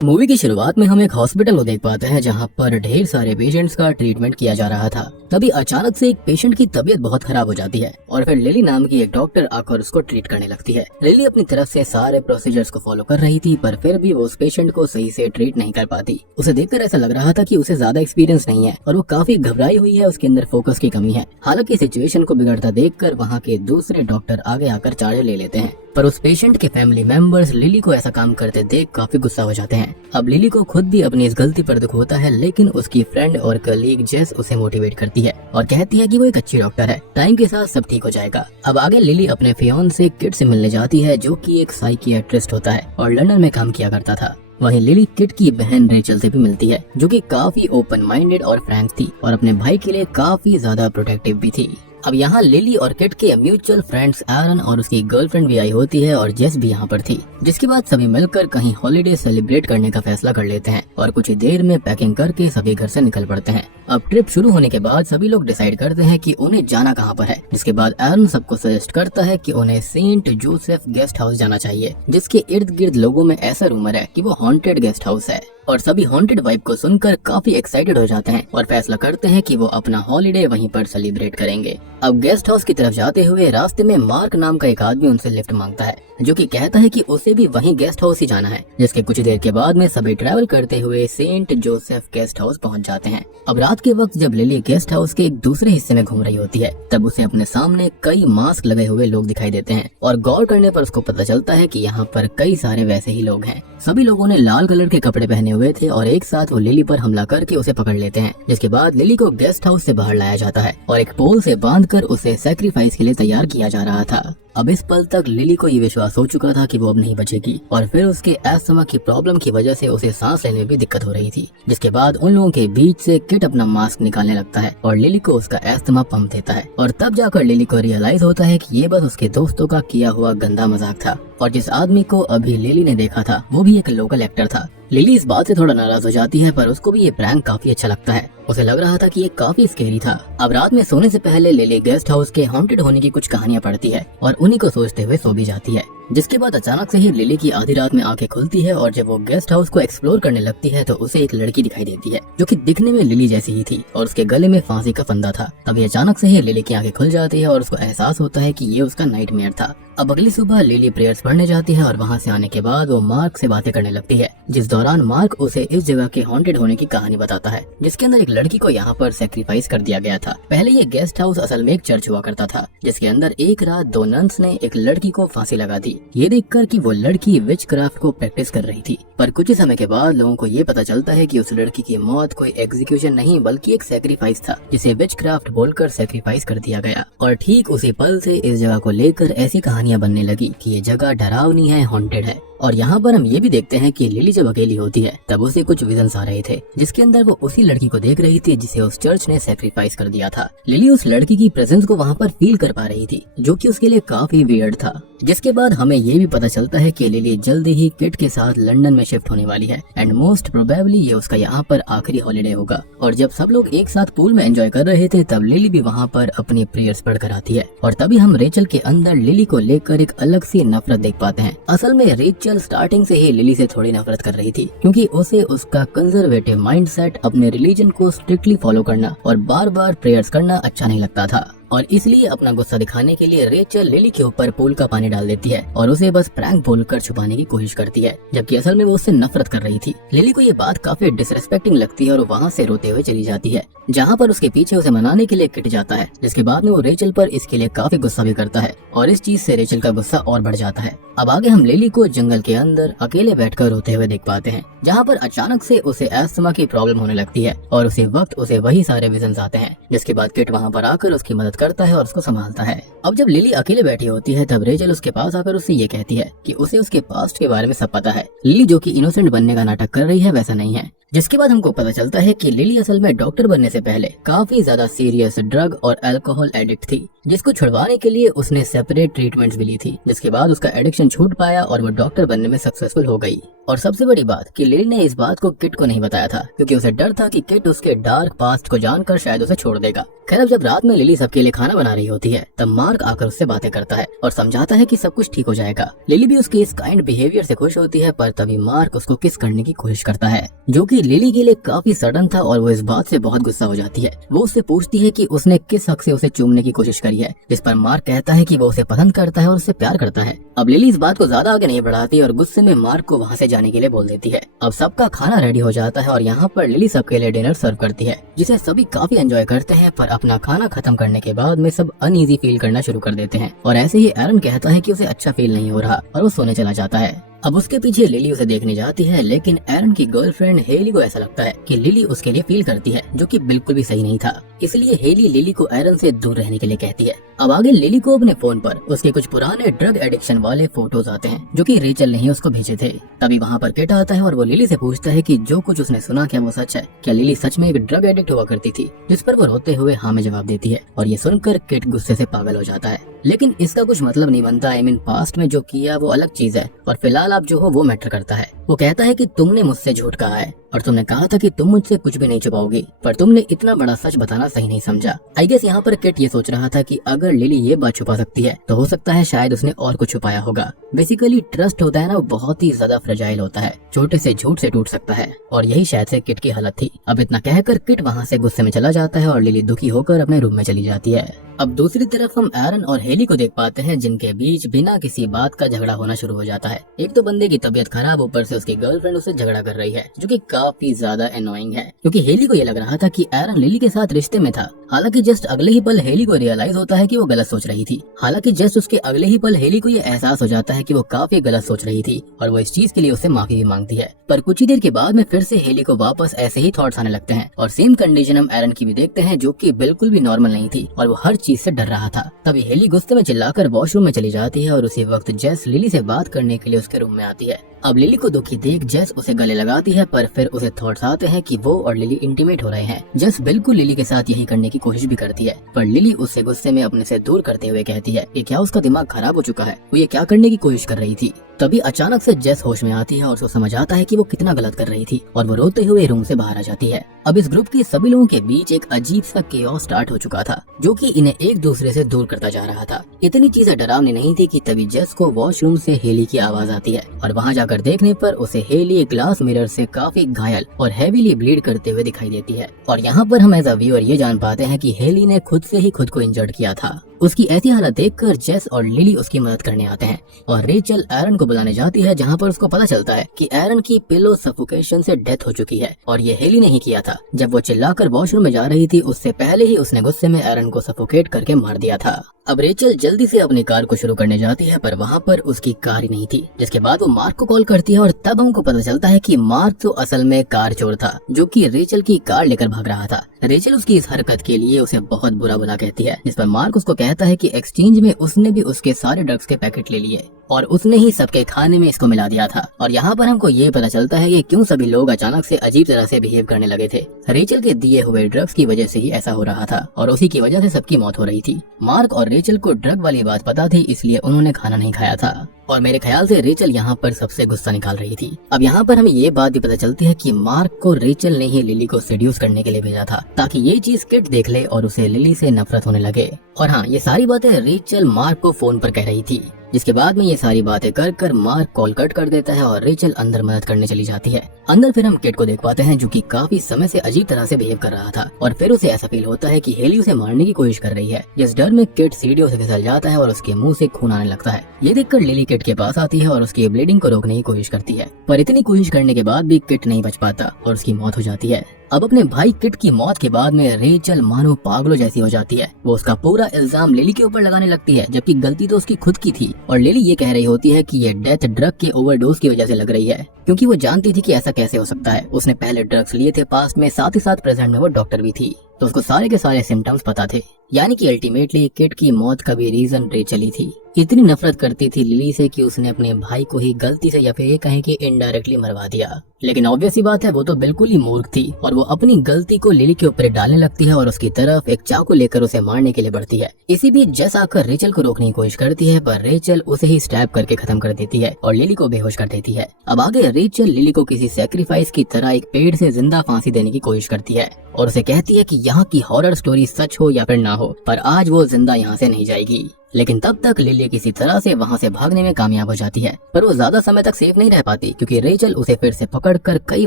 Movie की शुरुआत में हम एक हॉस्पिटल को देख पाते हैं जहां पर ढेर सारे पेशेंट्स का ट्रीटमेंट किया जा रहा था। तभी अचानक से एक पेशेंट की तबीयत बहुत खराब हो जाती है और फिर लिली नाम की एक डॉक्टर आकर उसको ट्रीट करने लगती है। लिली अपनी तरफ से सारे प्रोसीजर्स को फॉलो कर रही थी, पर फिर भी वो उस पेशेंट को सही से ट्रीट नहीं कर पाती। उसे देखकर ऐसा लग रहा था कि उसे ज्यादा एक्सपीरियंस नहीं है और वो काफी घबराई हुई है, उसके अंदर फोकस की कमी है। हालांकि सिचुएशन को बिगड़ता देखकर वहाँ के दूसरे डॉक्टर आगे आकर चार्ज ले लेते हैं, पर उस पेशेंट के फैमिली मेंबर्स लिली को ऐसा काम करते देख काफी गुस्सा हो जाते हैं। अब लिली को खुद भी अपनी इस गलती पर दुख होता है, लेकिन उसकी फ्रेंड और कलीग जेस उसे मोटिवेट करती है और कहती है कि वो एक अच्छी डॉक्टर है, टाइम के साथ सब ठीक हो जाएगा। अब आगे लिली अपने फियांसे किट से मिलने जाती है, जो कि एक साइकियाट्रिस्ट होता है और लंदन में काम किया करता था। वहीं लिली किट की बहन रेचल से भी मिलती है, जो कि काफी ओपन माइंडेड और फ्रैंक थी और अपने भाई के लिए काफी ज्यादा प्रोटेक्टिव भी थी। अब यहाँ लिली और किट के म्यूचुअल फ्रेंड्स एरन और उसकी गर्लफ्रेंड भी आई होती है और जेस भी यहाँ पर थी, जिसके बाद सभी मिलकर कहीं हॉलिडे सेलिब्रेट करने का फैसला कर लेते हैं और कुछ ही देर में पैकिंग करके सभी घर से निकल पड़ते हैं। अब ट्रिप शुरू होने के बाद सभी लोग डिसाइड करते हैं कि उन्हें जाना कहाँ पर है, जिसके बाद एरन सबको सजेस्ट करता है कि उन्हें सेंट जोसेफ गेस्ट हाउस जाना चाहिए, जिसके इर्द गिर्द लोगों में ऐसा रूमर है कि वो हॉन्टेड गेस्ट हाउस है। और सभी हॉन्टेड वाइब को सुनकर काफी एक्साइटेड हो जाते हैं और फैसला करते हैं कि वो अपना हॉलिडे वहीं पर सेलिब्रेट करेंगे। अब गेस्ट हाउस की तरफ जाते हुए रास्ते में मार्क नाम का एक आदमी उनसे लिफ्ट मांगता है, जो कि कहता है कि उसे भी वहीं गेस्ट हाउस ही जाना है। जिसके कुछ देर के बाद में सभी ट्रैवल करते हुए सेंट जोसेफ गेस्ट हाउस पहुंच जाते हैं। अब रात के वक्त जब लिली गेस्ट हाउस के एक दूसरे हिस्से में घूम रही होती है, तब उसे अपने सामने कई मास्क लगे हुए लोग दिखाई देते हैं और गौर करने पर उसको पता चलता है कि यहाँ पर कई सारे वैसे ही लोग हैं। सभी लोगों ने लाल कलर के कपड़े पहने हुए थे और एक साथ वो लिली पर हमला करके उसे पकड़ लेते हैं। जिसके बाद लिली को गेस्ट हाउस से बाहर लाया जाता है और एक पोल से बांधकर उसे सैक्रिफाइस के लिए तैयार किया जा रहा था। अब इस पल तक लिली को ये विश्वास हो चुका था कि वो अब नहीं बचेगी और फिर उसके अस्थमा की प्रॉब्लम की वजह से उसे सांस लेने में भी दिक्कत हो रही थी। जिसके बाद उन लोगों के बीच से किट अपना मास्क निकालने लगता है और लिली को उसका अस्थमा पंप देता है और तब जाकर लिली को रियलाइज होता है कि ये बस उसके दोस्तों का किया हुआ गंदा मजाक था और जिस आदमी को अभी लिली ने देखा था वो भी एक लोकल एक्टर था। लिली इस बात से थोड़ा नाराज हो जाती है, पर उसको भी ये प्रैंक काफी अच्छा लगता है। उसे लग रहा था कि ये काफी स्केरी था। अब रात में सोने से पहले लिली गेस्ट हाउस के हॉन्टेड होने की कुछ कहानियां पढ़ती है और उन्हीं को सोचते हुए सो भी जाती है। जिसके बाद अचानक से ही लिली की आधी रात में आंखें खुलती है और जब वो गेस्ट हाउस को एक्सप्लोर करने लगती है तो उसे एक लड़की दिखाई देती है, जो कि दिखने में लिली जैसी ही थी और उसके गले में फांसी का फंदा था। तभी अचानक से ही लिली की आंखें खुल जाती है और उसको एहसास होता है कि ये उसका नाइटमेयर था। अब अगली सुबह लिली प्रेयर्स पढ़ने जाती है और वहाँ से आने के बाद वो मार्क से बातें करने लगती है, जिस दौरान मार्क उसे इस जगह के हॉन्टेड होने की कहानी बताता है, जिसके अंदर एक लड़की को यहाँ पर सैक्रिफाइस कर दिया गया था। पहले ये गेस्ट हाउस असल में एक चर्च हुआ करता था, जिसके अंदर एक रात दो नन्स ने एक लड़की को फांसी लगा दी, ये देखकर कि वो लड़की विच क्राफ्ट को प्रैक्टिस कर रही थी। पर कुछ ही समय के बाद लोगों को ये पता चलता है कि उस लड़की की मौत कोई एग्जीक्यूशन नहीं बल्कि एक सैक्रिफाइस था, जिसे विच क्राफ्ट बोलकर सैक्रिफाइस कर दिया गया। और ठीक उसी पल से इस जगह को लेकर ऐसी कहानियां बनने लगी कि ये जगह डरावनी है, हॉन्टेड है। और यहाँ पर हम ये भी देखते हैं कि लिली जब अकेली होती है तब उसे कुछ विजन्स आ रहे थे, जिसके अंदर वो उसी लड़की को देख रही थी जिसे उस चर्च ने सैक्रिफाइस कर दिया था। लिली उस लड़की की प्रेजेंस को वहाँ पर फील कर पा रही थी, जो कि उसके लिए काफी वियर्ड था। जिसके बाद हमें ये भी पता चलता है कि लिली जल्दी ही किट के साथ लंदन में शिफ्ट होने वाली है एंड मोस्ट प्रोबेबली ये उसका यहाँ पर आखिरी हॉलिडे होगा। और जब सब लोग एक साथ पूल में एंजॉय कर रहे थे तब लिली भी वहाँ पर अपनी प्रेयर्स पढ़कर आती है और तभी हम रेचल के अंदर लिली को लेकर एक अलग सी नफरत देख पाते हैं। असल में रेचल स्टार्टिंग से ही लिली से थोड़ी नफरत कर रही थी, क्योंकि उसे उसका कंजर्वेटिव माइंडसेट, अपने रिलीजन को स्ट्रिक्टली फॉलो करना और बार बार प्रेयर्स करना अच्छा नहीं लगता था। और इसलिए अपना गुस्सा दिखाने के लिए रेचल लिली के ऊपर पूल का पानी डाल देती है और उसे बस प्रैंक बोलकर छुपाने की कोशिश करती है, जबकि असल में वो उससे नफरत कर रही थी। लिली को ये बात काफी डिसरेस्पेक्टिंग लगती है और वहाँ से रोते हुए चली जाती है, जहाँ पर उसके पीछे उसे मनाने के लिए किट जाता है। जिसके बाद में वो रेचल पर इसके लिए काफी गुस्सा भी करता है और इस चीज से रेचल का गुस्सा और बढ़ जाता है। अब आगे हम लिली को जंगल के अंदर अकेले बैठकर रोते हुए देख पाते हैं, जहाँ पर अचानक से उसे अस्थमा की प्रॉब्लम होने लगती है और उसी वक्त उसे वही सारे विजन्स आते हैं। जिसके बाद किट वहाँ पर आकर उसकी मदद करता है और उसको संभालता है। अब जब लिली अकेले बैठी होती है तब रेचल उसके पास आकर उससे ये कहती है कि उसे उसके पास्ट के बारे में सब पता है। लिली जो कि इनोसेंट बनने का नाटक कर रही है वैसा नहीं है, जिसके बाद हमको पता चलता है कि लिली असल में डॉक्टर बनने से पहले काफी ज्यादा सीरियस ड्रग और अल्कोहल एडिक्ट थी, जिसको छुड़वाने के लिए उसने सेपरेट ट्रीटमेंट्स भी ली थी, जिसके बाद उसका एडिक्शन छूट पाया और वो डॉक्टर बनने में सक्सेसफुल हो गई। और सबसे बड़ी बात कि लिली ने इस बात को किट को नहीं बताया था, क्योंकि उसे डर था कि किट उसके डार्क पास्ट को जानकर शायद उसे छोड़ देगा। खैर, अब जब रात में लिली सबके लिए खाना बना रही होती है तब मार्क आकर उससे बातें करता है और समझाता है कि सब कुछ ठीक हो जाएगा। लिली भी उसके इस काइंड बिहेवियर से खुश होती है, पर तभी मार्क उसको किस करने की कोशिश करता है, जो कि लिली के लिए काफी सडन था और वो इस बात से बहुत गुस्सा हो जाती है। वो उससे पूछती है कि उसने किस हक से उसे चूमने की कोशिश करी है, जिस पर मार्क कहता है कि वो उसे पसंद करता है और उससे प्यार करता है। अब लिली इस बात को ज्यादा आगे नहीं बढ़ाती और गुस्से में मार्क को वहाँ से जाने के लिए बोल देती है। अब सबका खाना रेडी हो जाता है और यहाँ पर लिली सबके लिए डिनर सर्व करती है, जिसे सभी काफी एंजॉय करते हैं। पर अपना खाना खत्म करने के बाद में सब अनईजी फील करना शुरू कर देते हैं और ऐसे ही एरन कहता है कि उसे अच्छा फील नहीं हो रहा और वो सोने चला जाता है। अब उसके पीछे लिली उसे देखने जाती है, लेकिन एरन की गर्लफ्रेंड हेली को ऐसा लगता है कि लिली उसके लिए फील करती है, जो कि बिल्कुल भी सही नहीं था। इसलिए हेली लिली को एरन से दूर रहने के लिए कहती है। अब आगे लिली को अपने फोन पर उसके कुछ पुराने ड्रग एडिक्शन वाले फोटोज आते हैं, जो कि रेचल ने ही उसको भेजे थे। तभी वहाँ पर किट आता है और वो लिली से पूछता है कि जो कुछ उसने सुना क्या वो सच है, क्या लिली सच में एक ड्रग एडिक्ट हुआ करती थी, जिस पर वो रोते हुए हाँ में जवाब देती है। और ये सुनकर किट गुस्से से पागल हो जाता है, लेकिन इसका कुछ मतलब नहीं बनता। आई मीन पास्ट में जो किया वो अलग चीज है और फिलहाल आप जो हो वो मैटर करता है। वो कहता है कि तुमने मुझसे झूठ कहा है और तुमने कहा था कि तुम मुझसे कुछ भी नहीं छुपाओगी, पर तुमने इतना बड़ा सच बताना सही नहीं समझा। आई गेस यहाँ पर किट ये सोच रहा था कि अगर लिली ये बात छुपा सकती है तो हो सकता है शायद उसने और कुछ छुपाया होगा। बेसिकली ट्रस्ट होता है ना, वो बहुत ही ज्यादा फ्रेजाइल होता है, छोटे से झूठ से टूट सकता है और यही शायद से किट की हालत थी। अब इतना कहकर किट वहाँ से गुस्से में चला जाता है और लिली दुखी होकर अपने रूम में चली जाती है। अब दूसरी तरफ हम एरन और हेली को देख पाते हैं, जिनके बीच बिना किसी बात का झगड़ा होना शुरू हो जाता है। एक तो बंदे की तबीयत खराब, ऊपर से उसकी गर्लफ्रेंड उससे झगड़ा कर रही है, जो कि काफी ज्यादा एनोइंग है, क्योंकि हेली को ये लग रहा था कि एरन लिली के साथ रिश्ते में था। हालांकि जस्ट अगले ही पल हेली को रियलाइज होता है कि वो गलत सोच रही थी। हालांकि जस्ट उसके अगले ही पल हेली को ये एहसास हो जाता है कि वो काफी गलत सोच रही थी और वो इस चीज के लिए उससे माफी भी मांगती है। पर कुछ ही देर के बाद में फिर से हेली को वापस ऐसे ही थॉट्स आने लगते हैं और सेम कंडीशन हम एरन की भी देखते हैं, जो कि बिल्कुल भी नॉर्मल नहीं थी और वो हर चीज से डर रहा था। तभी हेली गुस्से में चिल्लाकर वॉशरूम में चली जाती है और उसी वक्त जेस लिली से बात करने के लिए उसके रूम में आती है। अब लिली को दुखी देख जेस उसे गले लगाती है, पर फिर उसे थॉट्स आते हैं कि वो और लिली इंटीमेट हो रहे हैं। जेस बिल्कुल लिली के साथ यही करने की कोशिश भी करती है, पर लिली उससे गुस्से में अपने से दूर करते हुए कहती है कि क्या उसका दिमाग खराब हो चुका है, वो ये क्या करने की कोशिश कर रही थी। तभी अचानक से जेस होश में आती है और उसको समझ आता है कि वो कितना गलत कर रही थी और वो रोते हुए रूम से बाहर आ जाती है। अब इस ग्रुप के सभी लोगों के बीच एक अजीब सा केओस स्टार्ट हो चुका था, जो कि इन्हें एक दूसरे से दूर करता जा रहा था। इतनी चीजें डरावनी नहीं थी कि तभी जेस को वॉशरूम से हेली की आवाज आती है और वहाँ जाकर देखने पर उसे हेली ग्लास मिरर से काफी घायल और हेवीली ब्लीड करते हुए दिखाई देती है। और यहाँ पर हम एज अ व्यूअर ये जान पाते हैं कि हेली ने खुद से ही खुद को इंजर्ड किया था। उसकी ऐसी हालत देखकर जेस और लिली उसकी मदद करने आते हैं और रेचल एरन को बुलाने जाती है, जहाँ पर उसको पता चलता है कि एरन की पिलो सफोकेशन से डेथ हो चुकी है और ये हेली ने ही किया था। जब वो चिल्लाकर वॉशरूम में जा रही थी उससे पहले ही उसने गुस्से में एरन को सफोकेट करके मार दिया था। अब रेचल जल्दी से अपनी कार को शुरू करने जाती है, पर वहाँ पर उसकी कार ही नहीं थी, जिसके बाद वो मार्क को कॉल करती है और तब हमको पता चलता है कि मार्क तो असल में कार चोर था, जो कि रेचल की कार लेकर भाग रहा था। रेचल उसकी इस हरकत के लिए उसे बहुत बुरा भला कहती है, जिस पर मार्क उसको कहता है कि एक्सचेंज में उसने भी उसके सारे ड्रग्स के पैकेट ले लिए और उसने ही सबके खाने में इसको मिला दिया था। और यहाँ पर हमको ये पता चलता है कि क्यों सभी लोग अचानक से अजीब तरह से बिहेव करने लगे थे। रेचल के दिए हुए ड्रग्स की वजह से ही ऐसा हो रहा था और उसी की वजह से सबकी मौत हो रही थी। मार्क और रेचल को ड्रग वाली बात पता थी, इसलिए उन्होंने खाना नहीं खाया था और मेरे ख्याल से रेचल यहाँ पर सबसे गुस्सा निकाल रही थी। अब यहाँ पर हमें ये बात भी पता चलती है कि मार्क को रेचल ने ही लिली को सेड्यूस करने के लिए भेजा था, ताकि ये चीज किट देख ले और उसे लिली से नफरत होने लगे। और हाँ, ये सारी बातें रेचल मार्क को फोन पर कह रही थी, जिसके बाद में ये सारी बातें कर मार्क कॉल कट कर देता है और रेचल अंदर मदद करने चली जाती है। अंदर फिर हम किट को देख पाते हैं, जो कि काफी समय से अजीब तरह से बिहेव कर रहा था और फिर उसे ऐसा फील होता है कि हेली उसे मारने की कोशिश कर रही है। इस डर में किट सीढ़ियों से फिसल जाता है और उसके मुंह से खून आने लगता है। ये देखकर लिली किट के पास आती है और उसकी ब्लीडिंग को रोकने की कोशिश करती है, पर इतनी कोशिश करने के बाद भी किट नहीं बच पाता और उसकी मौत हो जाती है। अब अपने भाई किट की मौत के बाद में रेचल मानो पागलों जैसी हो जाती है। वो उसका पूरा इल्जाम लिली के ऊपर लगाने लगती है, जबकि गलती तो उसकी खुद की थी। और लिली ये कह रही होती है कि ये डेथ ड्रग के ओवरडोज की वजह से लग रही है, क्योंकि वो जानती थी कि ऐसा कैसे हो सकता है। उसने पहले ड्रग्स लिए थे पास्ट में, साथ ही साथ प्रेजेंट में वो डॉक्टर भी थी, तो उसको सारे के सारे सिम्टम्स पता थे। यानी कि अल्टीमेटली किड की मौत का भी रीजन रेचल ही थी। इतनी नफरत करती थी लिली से कि उसने अपने भाई को ही गलती से या फिर ये कहें कि इनडायरेक्टली मरवा दिया। लेकिन ऑब्वियस सी बात है वो तो बिल्कुल ही मूर्ख थी और वो अपनी गलती को लिली के ऊपर डालने लगती है और उसकी तरफ एक चाकू लेकर उसे मारने के लिए बढ़ती है। इसी बीच जस आकर रेचल को रोकने की कोशिश करती है पर रेचल उसे ही स्टैब करके खत्म कर देती है और लिली को बेहोश कर देती है। अब आगे रेचल लिली को किसी सैक्रिफाइस की तरह एक पेड़ से जिंदा फांसी देने की कोशिश करती है और उसे कहती है कि यहाँ की हॉरर स्टोरी सच हो या फिर ना हो पर आज वो जिंदा यहाँ से नहीं जाएगी। लेकिन तब तक लिली किसी तरह से वहाँ से भागने में कामयाब हो जाती है पर वो ज्यादा समय तक सेफ नहीं रह पाती क्योंकि रेचल उसे फिर से पकड़कर कई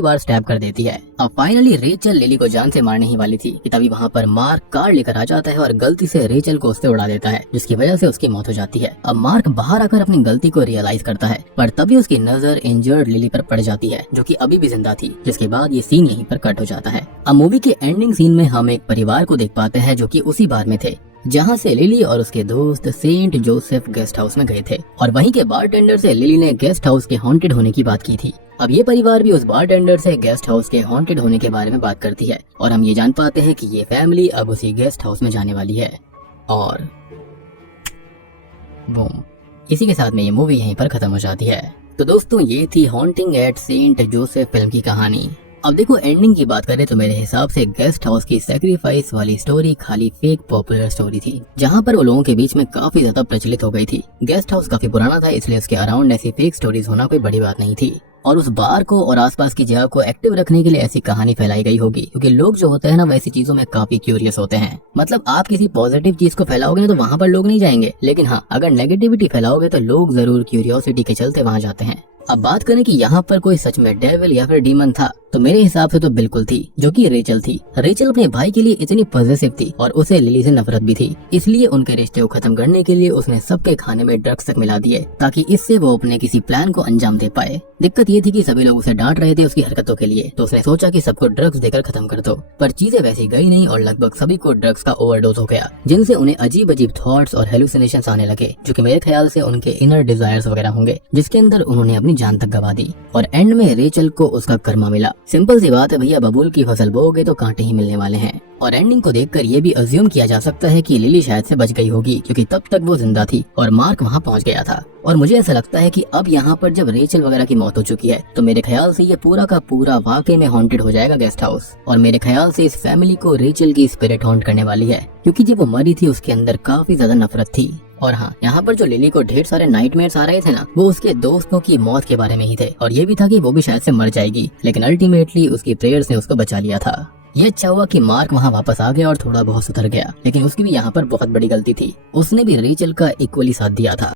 बार स्टैब कर देती है। अब फाइनली रेचल लिली को जान से मारने ही वाली थी कि तभी वहाँ पर मार्क कार लेकर आ जाता है और गलती से रेचल को उससे उड़ा देता है जिसकी वजह से उसकी मौत हो जाती है। अब मार्क बाहर आकर अपनी गलती को रियलाइज करता है पर तभी उसकी नजर इंजर्ड लिली पर पड़ जाती है जो कि अभी भी जिंदा थी, जिसके बाद ये सीन यहीं पर कट हो जाता है। अब मूवी के एंडिंग सीन में हम एक परिवार को देख पाते हैं जो कि उसी बार में थे जहाँ से लिली और उसके दोस्त सेंट जोसेफ गेस्ट हाउस में गए थे और वहीं के बारटेंडर से लिली ने गेस्ट हाउस के हॉन्टेड होने की बात की थी। अब ये परिवार भी उस बारटेंडर से गेस्ट हाउस के हॉन्टेड होने के बारे में बात करती है और हम ये जान पाते हैं कि ये फैमिली अब उसी गेस्ट हाउस में जाने वाली है और बूम, इसी के साथ में ये मूवी यहीं पर खत्म हो जाती है। तो दोस्तों ये थी haunting at Saint Joseph film की कहानी। अब देखो एंडिंग की बात करें तो मेरे हिसाब से गेस्ट हाउस की सैक्रिफाइस वाली स्टोरी खाली फेक पॉपुलर स्टोरी थी जहां पर वो लोगों के बीच में काफी ज्यादा प्रचलित हो गई थी। गेस्ट हाउस काफी पुराना था इसलिए उसके अराउंड ऐसी फेक स्टोरीज होना कोई बड़ी बात नहीं थी और उस बार को और आसपास की जगह को एक्टिव रखने के लिए ऐसी कहानी फैलाई गई होगी क्योंकि लोग जो होते हैं ना वैसी चीजों में काफी क्यूरियस होते हैं। मतलब आप किसी पॉजिटिव चीज को फैलाओगे ना तो वहाँ पर लोग नहीं जाएंगे, लेकिन हाँ अगर नेगेटिविटी फैलाओगे तो लोग जरूर क्यूरियोसिटी के चलते वहाँ जाते हैं। अब बात करें कि यहाँ पर कोई सच में डेविल या फिर डीमन था तो मेरे हिसाब से तो बिल्कुल थी, जो कि रेचल थी। रेचल अपने भाई के लिए इतनी पॉजिटिव थी और उसे लिली से नफरत भी थी, इसलिए उनके रिश्ते को खत्म करने के लिए उसने सबके खाने में ड्रग्स तक मिला दिए ताकि इससे वो अपने किसी प्लान को अंजाम दे पाए। दिक्कत ये थी कि सभी लोग उसे डांट रहे थे उसकी हरकतों के लिए, तो उसने सोचा कि सबको ड्रग्स देकर खत्म कर दो, पर चीजें वैसी गई नहीं और लगभग सभी को ड्रग्स का ओवरडोज हो गया जिनसे उन्हें अजीब अजीब थॉट्स और हेलुसिनेशंस आने लगे जो कि मेरे ख्याल से उनके इनर डिजायर्स वगैरह होंगे जिसके अंदर उन्होंने अपनी जान तक गवा दी और एंड में रेचल को उसका कर्मा मिला। सिंपल सी बात है भैया, बबूल की फसल बोओगे तो कांटे ही मिलने वाले हैं। और एंडिंग को देखकर ये भी अज्यूम किया जा सकता है कि लिली शायद से बच गई होगी क्योंकि तब तक वो जिंदा थी और मार्क वहाँ पहुँच गया था। और मुझे ऐसा लगता है कि अब यहाँ पर जब रेचल वगैरह की मौत हो चुकी है तो मेरे ख्याल से ये पूरा का पूरा वाकई में हॉन्टेड हो जाएगा गेस्ट हाउस और मेरे ख्याल से इस फैमिली को रेचल की स्पिरिट हॉन्ट करने वाली है क्योंकि जब वो मरी थी उसके अंदर काफी ज्यादा नफरत थी। और हाँ, यहाँ पर जो लिली को ढेर सारे नाइटमेयर्स आ रहे थे ना वो उसके दोस्तों की मौत के बारे में ही थे और ये भी था कि वो भी शायद से मर जाएगी, लेकिन अल्टीमेटली उसकी प्रेयर्स ने उसको बचा लिया था। ये अच्छा हुआ कि मार्क वहाँ वापस आ गया और थोड़ा बहुत सुधर गया, लेकिन उसकी भी यहाँ पर बहुत बड़ी गलती थी, उसने भी रेचल का इक्वली साथ दिया था।